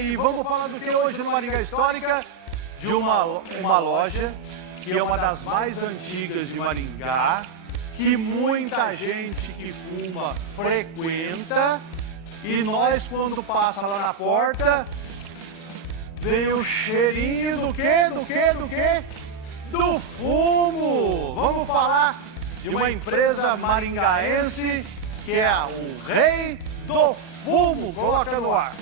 E vamos falar do que hoje no Maringá Histórica? De uma loja que é uma das mais antigas de Maringá, que muita gente que fuma frequenta, e nós, quando passa lá na porta, vem o cheirinho do quê? Do fumo! Vamos falar de uma empresa maringaense que é o Rei do Fumo. Coloca no ar.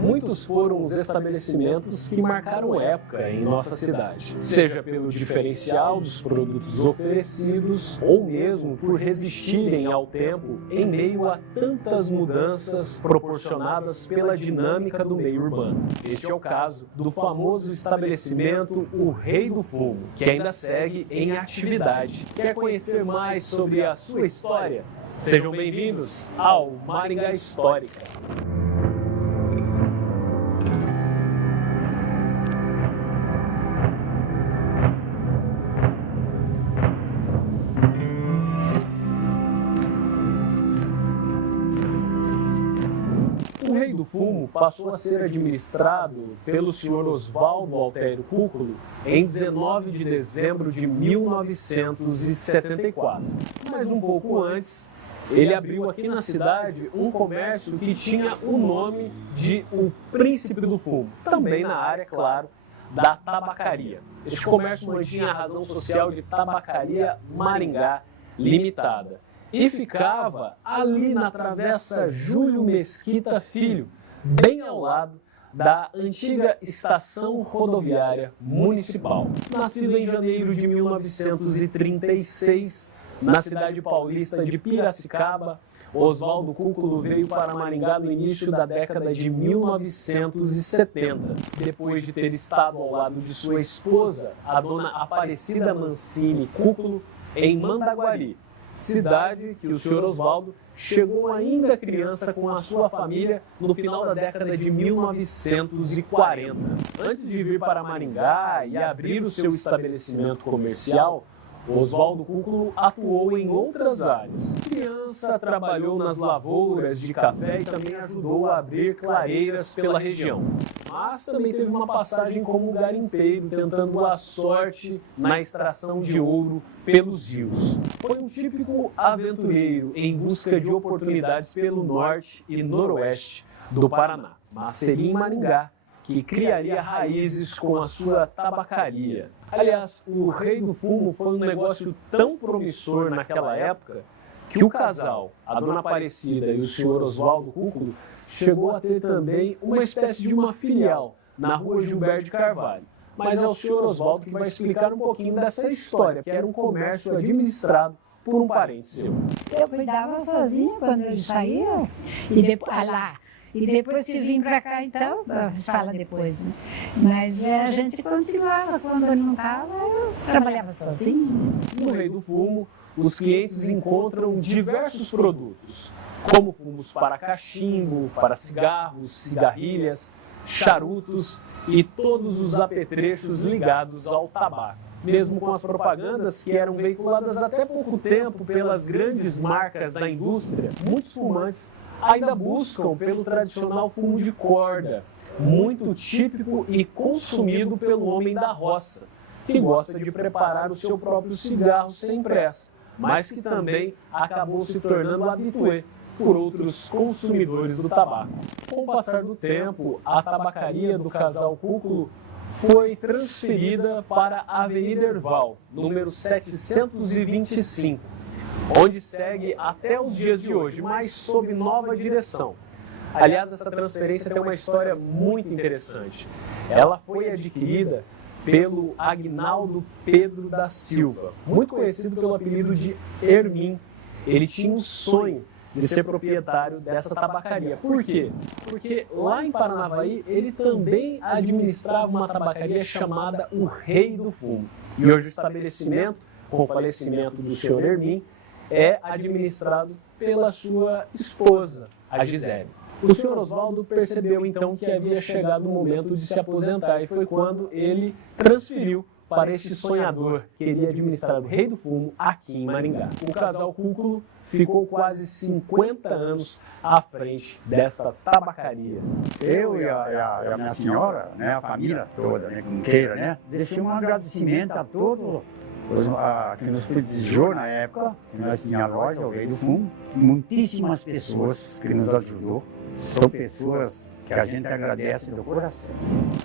Muitos foram os estabelecimentos que marcaram época em nossa cidade, seja pelo diferencial dos produtos oferecidos ou mesmo por resistirem ao tempo em meio a tantas mudanças proporcionadas pela dinâmica do meio urbano. Este é o caso do famoso estabelecimento O Rei do Fumo, que ainda segue em atividade. Quer conhecer mais sobre a sua história? Sejam bem-vindos ao Maringá Histórica. O Rei do Fumo passou a ser administrado pelo senhor Oswaldo Altério Cúculo em 19 de dezembro de 1974. Mas um pouco antes, ele abriu aqui na cidade um comércio que tinha o nome de O Príncipe do Fumo, também na área, claro, da tabacaria. Este comércio mantinha a razão social de Tabacaria Maringá Limitada e ficava ali na Travessa Júlio Mesquita Filho, bem ao lado da antiga Estação Rodoviária Municipal. Nascido em janeiro de 1936, na cidade paulista de Piracicaba, Oswaldo Cúculo veio para Maringá no início da década de 1970, depois de ter estado ao lado de sua esposa, a dona Aparecida Mancini Cúculo, em Mandaguari, cidade que o senhor Oswaldo chegou ainda criança com a sua família no final da década de 1940. Antes de vir para Maringá e abrir o seu estabelecimento comercial, Oswaldo Cúculo atuou em outras áreas. Criança, trabalhou nas lavouras de café e também ajudou a abrir clareiras pela região. Mas também teve uma passagem como garimpeiro, tentando a sorte na extração de ouro pelos rios. Foi um típico aventureiro em busca de oportunidades pelo norte e noroeste do Paraná. Mas seria em Maringá que criaria raízes com a sua tabacaria. Aliás, o Rei do Fumo foi um negócio tão promissor naquela época que o casal, a dona Aparecida e o senhor Oswaldo Cúculo, chegou a ter também uma espécie de uma filial na rua Gilberto de Carvalho. Mas é o senhor Oswaldo que vai explicar um pouquinho dessa história, que era um comércio administrado por um parente seu. Eu cuidava sozinha quando eles saíram e depois lá. E depois que vim para cá, então, fala depois, né? Mas a gente continuava, quando eu não estava, eu trabalhava sozinha. No Rei do Fumo, os clientes encontram diversos produtos, como fumos para cachimbo, para cigarros, cigarrilhas, charutos e todos os apetrechos ligados ao tabaco. Mesmo com as propagandas que eram veiculadas até pouco tempo pelas grandes marcas da indústria, muitos fumantes ainda buscam pelo tradicional fumo de corda, muito típico e consumido pelo homem da roça, que gosta de preparar o seu próprio cigarro sem pressa, mas que também acabou se tornando habitué por outros consumidores do tabaco. Com o passar do tempo, a tabacaria do casal Cúculo foi transferida para a Avenida Herval, número 725, onde segue até os dias de hoje, mas sob nova direção. Aliás, essa transferência tem uma história muito interessante. Ela foi adquirida pelo Agnaldo Pedro da Silva, muito conhecido pelo apelido de Hermin. Ele tinha um sonho de ser proprietário dessa tabacaria. Por quê? Porque lá em Paranavaí ele também administrava uma tabacaria chamada O Rei do Fumo. E hoje o estabelecimento, com o falecimento do senhor Hermin, é administrado pela sua esposa, a Gisele. O senhor Oswaldo percebeu então que havia chegado o momento de se aposentar e foi quando ele transferiu para este sonhador que queria administrar o Rei do Fumo aqui em Maringá. O casal Cúculo ficou quase 50 anos à frente desta tabacaria. Eu e a minha senhora, né, a família toda, né, como queira, né, deixei um agradecimento a todos que nos prestigiou na época, que nós tínhamos a loja, o Rei do Fumo, muitíssimas pessoas que nos ajudou. São pessoas que a gente agradece do coração.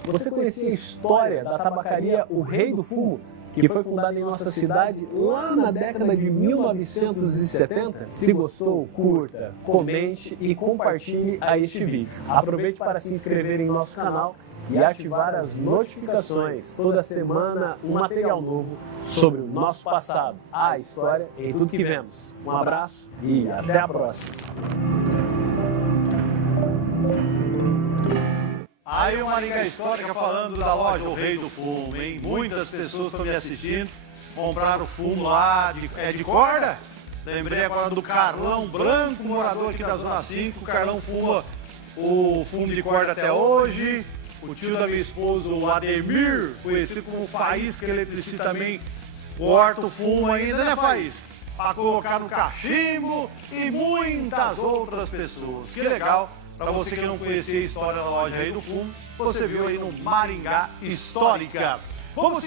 Você conhecia a história da tabacaria O Rei do Fumo, que foi fundada em nossa cidade lá na década de 1970? Se gostou, curta, comente e compartilhe a este vídeo. Aproveite para se inscrever em nosso canal e ativar as notificações. Toda semana um material novo sobre o nosso passado, a história e tudo que vemos. Um abraço e até a próxima. Aí o Maringá Histórica falando da loja O Rei do Fumo, hein? Muitas pessoas estão me assistindo, compraram fumo lá, de corda? Lembrei agora do Carlão Branco, morador aqui da Zona 5. O Carlão fuma o fumo de corda até hoje. O tio da minha esposa, o Ademir, conhecido como Faísca Eletricista, também corta o fumo ainda, né, Faísca? Para colocar no cachimbo e muitas outras pessoas. Que legal! Para você que não conhecia a história da loja Rei do Fumo, você viu aí no Maringá Histórica. Vamos